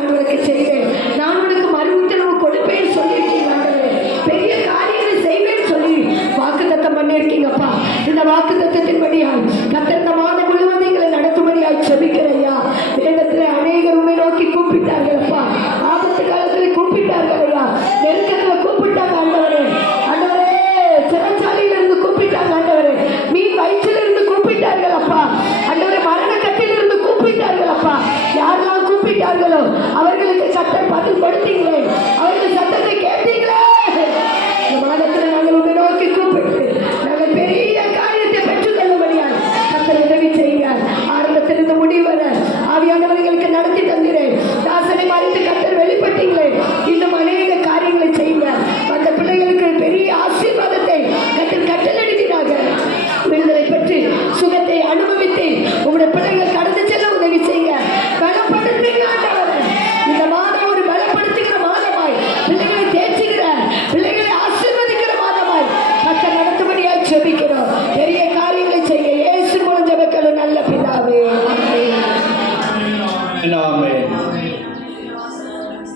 நான் உனக்கு செய்வேன், நான் உனக்கு மறு உத்தரவு கொடுப்பேன் சொல்லியிருக்கீங்க ஆண்டவரே. பெரிய காரியங்களை செய்வேன்னு சொல்லி வாக்குத்தத்தம் பண்ணியிருக்கீங்கப்பா. இந்த வாக்குத்தத்தத்தின்படியாய் கர்த்தர் இந்த மாதம் முழுவதும் எங்களை நடத்தும்படியாய் செபிக்கிறையா. வேதத்தில் அநேகர் உண்மை நோக்கி கூப்பிட்டார்களப்பா. ஆபத்து காலத்தில் கூப்பிட்டார்கள் ஐயா, நெருக்கத்தில் கூப்பிட்டாங்க ஆண்டவரே. ஆண்டவரே, சிறைச்சாலையிலிருந்து கூப்பிட்டாங்க ஆண்டவரே, மீன் வயிற்றிலிருந்து கூப்பிட்டார்கள் அப்பா. ஆண்டவரே, மரண கட்டிலிருந்து கூப்பிட்டார்கள் அப்பா. யாரெல்லாம் கூப்பிட்டார்களோ அவர்களுக்கு கர்த்தர் பதில் கொடுத்தீங்களே, அவர்கள் சத்தத்தை கேட்டீங்களே. இந்த மாதத்தில் நாங்கள் உங்களை நோக்கி கூப்பிட்டு நாங்கள் பெரிய காரியத்தை பெற்றுக்கொள்ளும்படியால் கர்த்தர் உதவி செய்கிறார். ஆரம்பத்திலிருந்து முடிவு வர ஆவியானவர்களுக்கு நடத்தி தந்திரேன். தாசனை மறைத்து கர்த்தர் வெளிப்பட்டீங்களே, இன்னும் அநேக காரியங்களை செய்யுங்க. அந்த பிள்ளைகளுக்கு பெரிய ஆசீர்வாதத்தை கர்த்தர் கட்டளையிடுகிறாங்க. விடுதலை பெற்று சுகத்தை அனுபவித்து உங்களுடைய பிள்ளைகள் கடந்து செல்ல உதவி செய்யுங்க. பலப்படுத்துங்க ஆண்டவரே. இந்த மாதம் ஒரு பலப்படுத்துகிற மாதமாய், பிள்ளைகளை தேற்றுகிற, பிள்ளைகளை ஆசீர்வதிக்கிற மாதமாய் கர்த்தர் நடத்தும்படியாய் ஜெபிக்கிறோம். பெரிய காரியங்களை செய்ய இயேசு மூலம் ஜெபிக்கிறோம் நல்ல பிதாவே.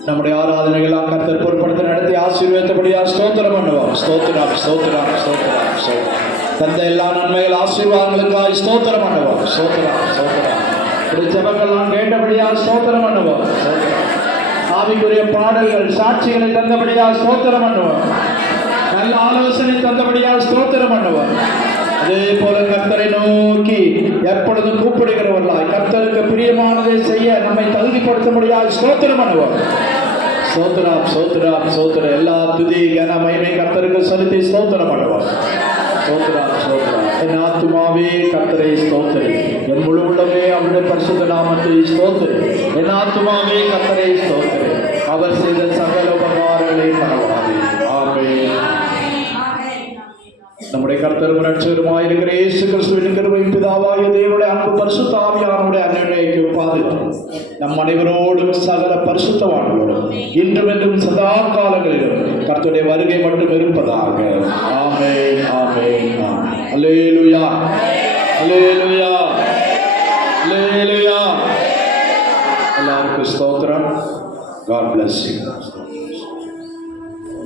நம்முடைய ஆராதனைகளாம் கர்த்தர் பொறுப்படுத்த நடத்தி ஆசீர்வதித்தபடியா ஸ்தோத்திரம் பண்ணுவோம். ஸ்தோத்திரம் ஸ்தோத்திரம் ஸ்தோத்திரம் ஸ்தோத்திரம். தந்த எல்லா நன்மைகள் ஆசீர்வாதங்களுக்காக ஸ்தோத்திரம் பண்ணுவோம். ஸ்தோத்திரம் ஸ்தோத்திரம். இப்படி ஜெபங்கள்லாம் கேட்டபடியா ஸ்தோத்திரம் பண்ணுவோம். ஆவிக்குரிய பாடல்கள் சாட்சிகளை தந்தபடியா ஸ்தோத்திரம் பண்ணுவோம். நல்ல ஆலோசனை தந்தபடியா ஸ்தோத்திரம் பண்ணுவோம். அதே போல கர்த்தரை நோக்கி எப்பொழுதும் கூப்பிடுகிறவர்களாய் கர்த்தருக்கு பிரியமானதை செய்ய நம்மை தகுதிப்படுத்த முடியாது ஸ்தோத்திரம் பண்ணுவோம். ஸ்தோத்திரம் ஸ்தோத்திரம் ஸ்தோத்திரம். எல்லா துதி கன மகிமை கர்த்தருக்கு செலுத்தி ஸ்தோத்திரம் பண்ணுவோம். ஸ்தோத்திரம் ஸ்தோத்திரம். என் ஆத்துமாவே கர்த்தரை ஸ்தோத்திரி, என் முழு உள்ளமே அவருடைய பரிசுத்த நாமத்தை ஸ்தோத்திரி. என் ஆத்துமாவே கர்த்தரை ஸ்தோத்திரி, அவர் செய்த சகல உபகாரங்களை மறவாதே. ஆமென். நம்முடைய கர்த்தரும் இரட்சகருமாயிருக்கிற இயேசு கிறிஸ்துவின் கிருபையும் பிதாவாகிய தேவனுடைய அன்பு பரிசுத்த ஆவியானவருடைய அன்னைக்கும் பாதுகாப்பும் நம் அனைவரோடும் சகல பரிசுத்தவான்களோடும் இன்றும் என்றும் சதா காலங்களிலும் கர்த்தருடைய வருகை மட்டும் இருப்பதாக. ஆமென் ஆமென் ஆமென். அல்லேலூயா அல்லேலூயா அல்லேலூயா. எல்லாருக்கும் ஸ்தோத்திரம். God bless you.